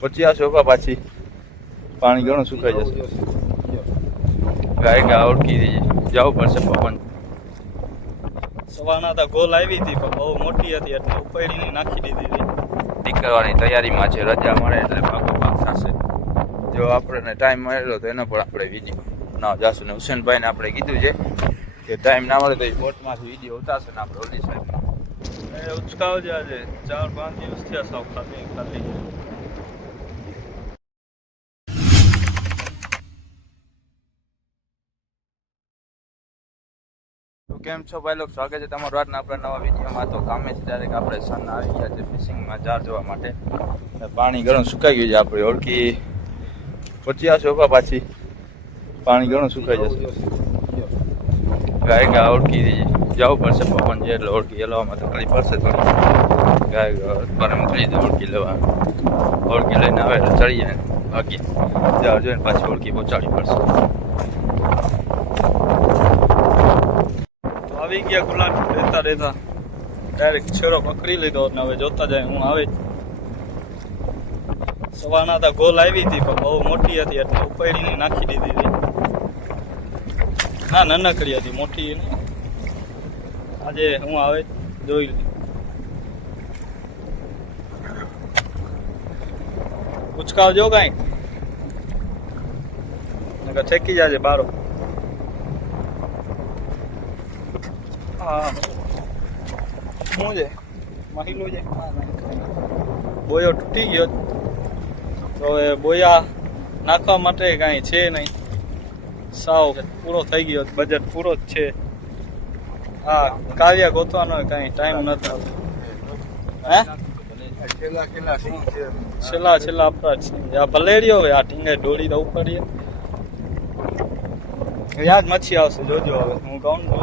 પચ્યા sofa પાછી પાણી ઘણું સુકાઈ જશે. ગાય ગા ઓળખી જવું પડશે. પવન સવારના તો ગોલ આવી હતી પણ બહુ મોટી હતી એટલે ઉપાડીને નાખી દીધી હતી. નીકળવાની તૈયારીમાં છે. રજા મળે એટલે પાકો પાક થશે. જો આપણને ટાઈમ મળેલો તો એનો પણ આપણે વિડીયો ના જાશું. ને હુસેનભાઈને આપણે કીધું છે કે ટાઈમ ના મળે તો એ બોટમાંથી વિડીયો ઉતારશે ને આપણે ઓલી સાઈડ ઉચકાવ છે. આજે 4-5 દિવસ થયા સાવ ખાલી ખાલી. કેમ છો ભાઈ લોકો? સ્વાગત છે તમારું આજના આપણા નવા વિડીયોમાં. તો કામે છે ડાયરેક્ટ આપણે સન આવી ગયા છે ફિશિંગમાં જાર જોવા માટે. પાણી ઘણું સુકાઈ ગયું છે. આપણે ઓળખી પચ્યા સોફા પાછી પાણી ઘણું સુકાઈ જશે. ગાય ગા ઓળખી જવું પડશે. પવન છે એટલે ઓળખી લેવામાં તકલીફ પડશે થોડી. ગાય પર મોકલી દે ઓળખી લેવા. ઓળખી લઈને આવે એટલે ચડી જાય. બાકી જાર જોઈને પાછી ઓળખી પહોંચાડવી પડશે. આવી ગયા ગુલાબ રહેતા રહેતા ડાયરેક્ટ છેરો પકડી લીધો અને હવે જોતા જાય હું આવે. સવારના તો ગોલ આવી હતી પણ બહુ મોટી હતી એટલે ઉપાડીને નાખી દીધી હતી. ના નાનકડી હતી, મોટી નહીં. આજે હું આવે જોઈ લે. ઉચકાવજો કાંઈ નકર ઠેકી જાજે બારો. હા શું છે? મહિલો છે. બોયો તૂટી ગયો તો હવે બોયા નાખવા માટે કાંઈ છે નહીં. સાવ પૂરો થઈ ગયો. બજેટ પૂરો જ છે. હા કાવ્યા ગોતવાનો કાંઈ ટાઈમ નથી. હે છેલ્લા આપણા જ છે. આ ભલેડ્યો હવે આ ટીંગાઈ ડોળી તો ઉપાડીએ. યાદ મચ્છી આવશે જોજો. હવે હું કહું ને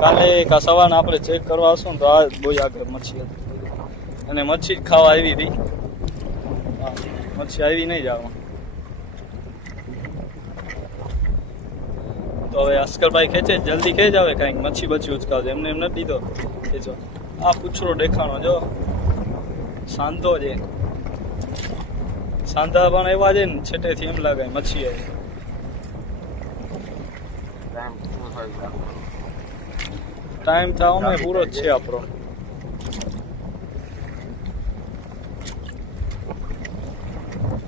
કાલે કા સવારના આપણે ચેક કરવા આવશું ને તો આ બહુ આગળ મચ્છી હતી અને મચ્છી જ ખાવા આવી હતી. મચ્છી આવી નહીં જવા. તો હવે અસ્કરભાઈ ખેંચે જલ્દી ખેંચ આવે કાંઈક મચ્છી બચ્છી ઉચકાવજો. એમને એમ નથી દીધો ખેંચો. આ પૂછડો દેખાણો જો સાંધો છે. સાંધા પણ એવા છે ને છેટેથી એમ લાગે મચ્છી આવી. ટાઈમ તો અમે પૂરો જ છે આપણો.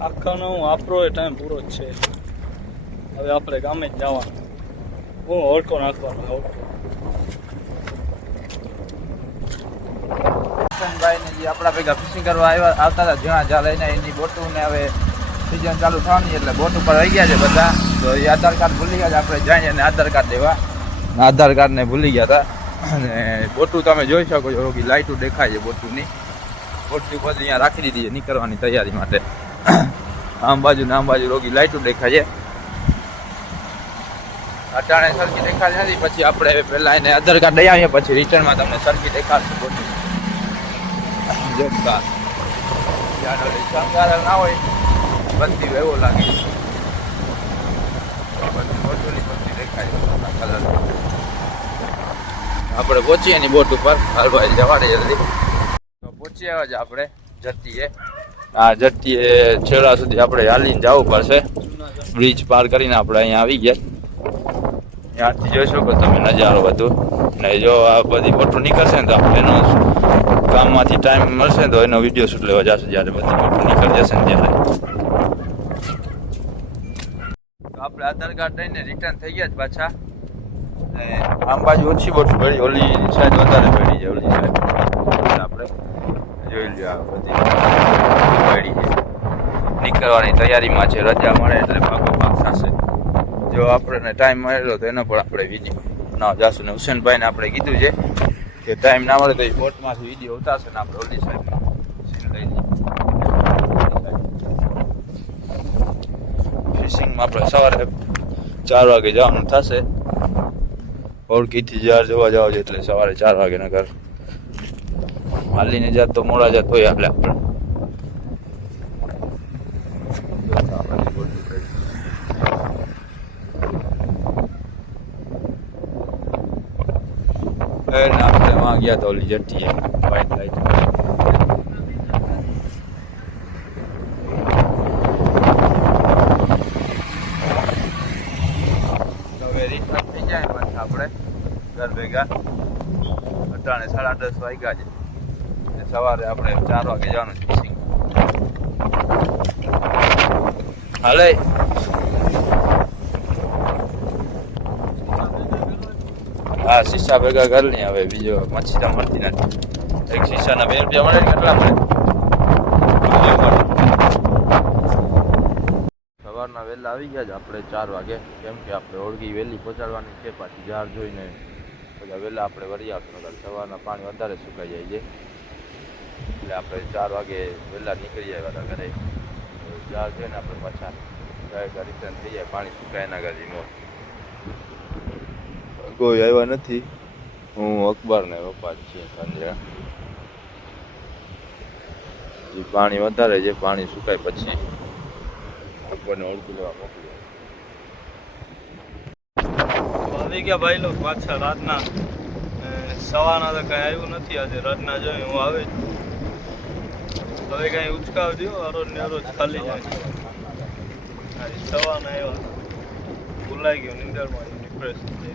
આખાનો આપણો એ ટાઈમ પૂરો જ છે. હવે આપણે ગામે જ જવાનું. હું ઓળખો નાખવાનો. હુસેનભાઈને જે આપણા ભેગા ફિશિંગ કરવા આવતા હતા જ્યાં જ્યાં લઈને એની બોટુને હવે સિઝન ચાલુ થવાની એટલે બોટ ઉપર આવી ગયા છે બધા. તો એ આધાર કાર્ડ ભૂલી ગયા છે. આપણે જાય અને આધાર કાર્ડ દેવા આધાર કાર્ડને ભૂલી ગયા હતા. અને બોટું તમે જોઈ શકો છો કે લાઇટો દેખાય છે બોટુની. બોટું બધી અહીંયા રાખી દીધી છે નીકળવાની તૈયારી માટે. આમ બાજુ ને આમ બાજુ રોગી લાઇટો દેખાય છે. અટાણે સરખી દેખાતી નથી. પછી આપણે પહેલાં એને આધાર કાર્ડ લઈ આવીએ પછી રિટર્નમાં તમને સરખી દેખાડશે બોટું. જોરદાર શણગાર ના હોય બધી એવો લાગે. બધી બોટોની બધી દેખાય કલર. આપણે પહોંચીએ એની બોટ ઉપર. હાલભાઈ જવા દે જલ્દી. તો પહોંચી આવ્યા છે આપણે જતીએ. આ જતીએ છેડા સુધી આપણે હાલીને જવું પડશે. બ્રિજ પાર કરીને આપણે અહીંયા આવી ગયા. ત્યાંથી જોઈ શકો તમે નજારો બધું. ને જો આ બધી બોટો નીકળશે ને તો આપણે એનો કામમાંથી ટાઈમ મળશે ને તો એનો વિડીયો શૂટ લેવા જશે. જ્યારે બધી બોટો નીકળી જશે ને ત્યારે તો આપણે આધાર કાર્ડ લઈને રિટર્ન થઈ ગયા જ પાછા. આમ બાજુ ઓછી બોટ પડી, ઓલી સાઈડ વધારે પડી છે. ઓલી સાઈડ આપણે જોઈ લો આ બધી પડી છે. નીકળવાની તૈયારીમાં છે. રજા મળે એટલે પાકો પાક થશે. જો આપણને ટાઈમ મળેલો તો એનો પણ આપણે વિડીયો ના જાશું. ને હુસેનભાઈને આપણે કીધું છે કે ટાઈમ ના મળે તો એ બોટમાંથી વિડીયો ઉતારશે ને આપણે ઓલી સાઈડ સીન લઈ લઈએ. ફિશિંગમાં આપણે સવારે 4 વાગે જવાનું થશે. ઓળખીથી જાર જોવા જાવ છે એટલે સવારે 4 વાગે નગર હાલીને જાત તો મોડા જાત હોય આપણે આપણે વहाँ ગયા તો ઓલી જટી વ્હાઈટ લાઈટ ઘર ભેગા. અટાણે 10:30 વાગ્યા છે. ને સવારે આપણે 4 વાગે જવાનું છે ફિશિંગ. હાલે હા શીશા ભેગા કરી લઈએ. હવે બીજો મચ્છી તો મળતી નથી. એક શીશાના 2 રૂપિયા મળે ને કેટલા મળે? સવારના વહેલા આવી ગયા છે આપણે 4 વાગે, કેમ કે આપણે ઓળગી વહેલી પહોંચાડવાની છે. પાછી જાર જોઈને બધા વહેલા આપણે વળી આવશું. સવારના પાણી વધારે સુકાઈ જાય છે એટલે આપણે 4 વાગે વહેલા નીકળી જાય બધા ઘરે. જાર જોઈને આપણે પાછા રિટર્ન થઈ જાય. પાણી સુકાય એના ઘરે મોર કોઈ આવ્યા નથી. હું અકબર ને પપ્પા જ છીએ. સાંજે પાણી વધારે છે. પાણી સુકાય પછી અકબરને ઓળખી લેવા મોકલી આવી ગયા ભાઈ લોકો પાછા રાતના. સવારના તો કઈ આવ્યું નથી આજે. રાતના જોઈ હું આવે હવે કઈ ઉચકાવજો. અરોજ ને અરોજ ખાલી જાય. સવારના આવ્યા ભૂલાઈ ગયો નિંદરમાં ડિપ્રેશન છે.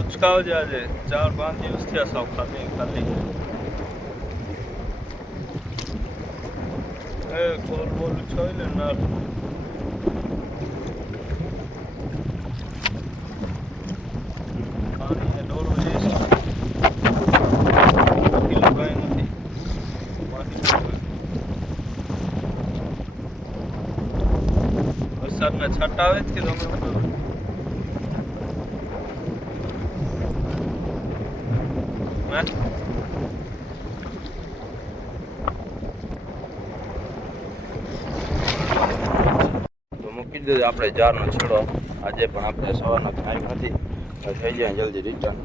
ઉચકાવજે આજે 4-5 દિવસ થયા સાવ ખાલી ખોલ બોલ છોઈ લે ના પાણી ડોલો જઈશ કિલો કઈ નથી. વરસાદના છાંટા આવે છે તમે તો મૂકી દીધો આપણે જારનો છેડો. આજે પણ આપણે સવારનો ટાઈમ નથી તો થઈ જાય જલ્દી રિટર્ન.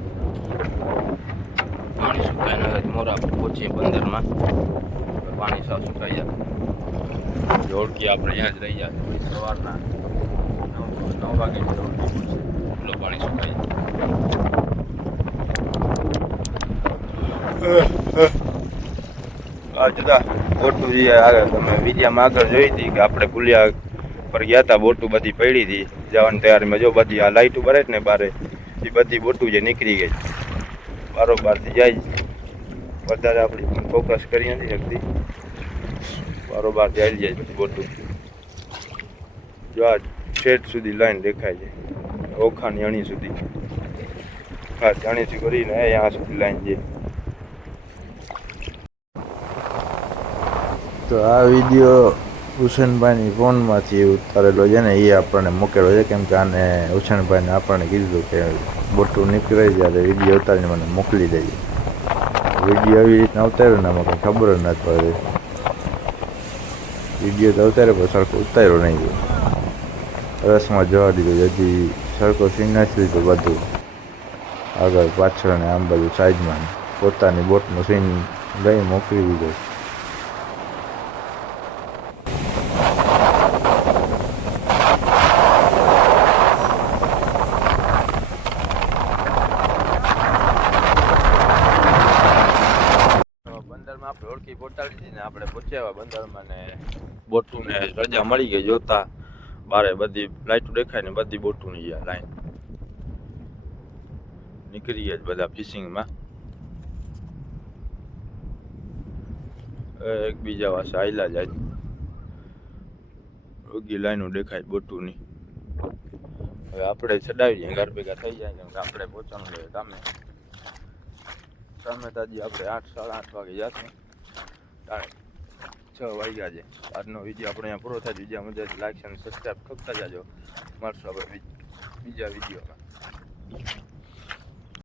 પાણી સુકાય ન મોરા પહોંચીએ બંદરમાં. પાણી સાવ સુકાઈ જાય. ઓળખી આપણે અહીંયા જ રહી જાય. સવારના 9 વાગે ઓળખી પહોંચે એટલું પાણી સુકાઈ જાય. આ જુદા બોટું જે આગળ તમે વિડીયામાં આગળ જોઈ હતી કે આપણે પુલિયા પર ગયા હતા. બોટું બધી પડી હતી જવાની તૈયારીમાં. જો બધી આ લાઇટું ભરે ને બારે એ બધી બોટું જે નીકળી ગઈ બારોબારથી જાય. વધારે આપણી ફોકસ કરી નથી શકતી. બારોબારથી આવી જાય બધી બોટું. જો આ છેટ સુધી લાઈન દેખાય છે ઓખાની અણી સુધી. હા અણીથી કરીને અહીંયા સુધી લાઈન છે. તો આ વિડીયો હુસેનભાઈની ફોનમાંથી ઉતારેલો છે ને, એ આપણને મૂકેલો છે. કેમ કે આને હુસેનભાઈને આપણને કીધું કે બોટું નીકળે ત્યારે વિડીયો ઉતારીને મને મોકલી દેજો. વિડીયો એવી રીતના ઉતાર્યો ને મને ખબર જ નથી પડતી. વિડીયો તો ઉતાર્યો પણ સરખો ઉતાર્યો નહીં. રસમાં જવા દીધો. હજી સરખો સીન નાખી દીધો બધું આગળ પાછળ ને આમ બધું સાઈડમાં. પોતાની બોટનું સીન લઈ મોકલી દીધો. બંદરમાં આપણે ઓળખી પહોંચાડી દીધી ને આપણે પહોંચ્યા બંદરમાં ને બોટું ને રજા મળી ગઈ. જોતા બારે બધી લાઈટો દેખાય ને બધી બોટું ની લાઈન નીકળી ગયા બધા ફિશિંગમાં. એકબીજા પાસે આયલા જાય. ઓગી લાઈનો દેખાય બોટુની. હવે આપણે ચડાવી દઈએ ઘર ભેગા થઈ જાય. કેમ કે આપણે પહોંચવાનું છે કામે. સામે તાજી આપણે 8-8:30 વાગે જશું. 6 વાગ્યા છે. આજનો વિડીયો આપણે અહીંયા પૂરો થાય. બીજા મજા લાઈક અને સબસ્ક્રાઈબ કરતા જાજો. મળશું હવે બીજા વિડીયોમાં.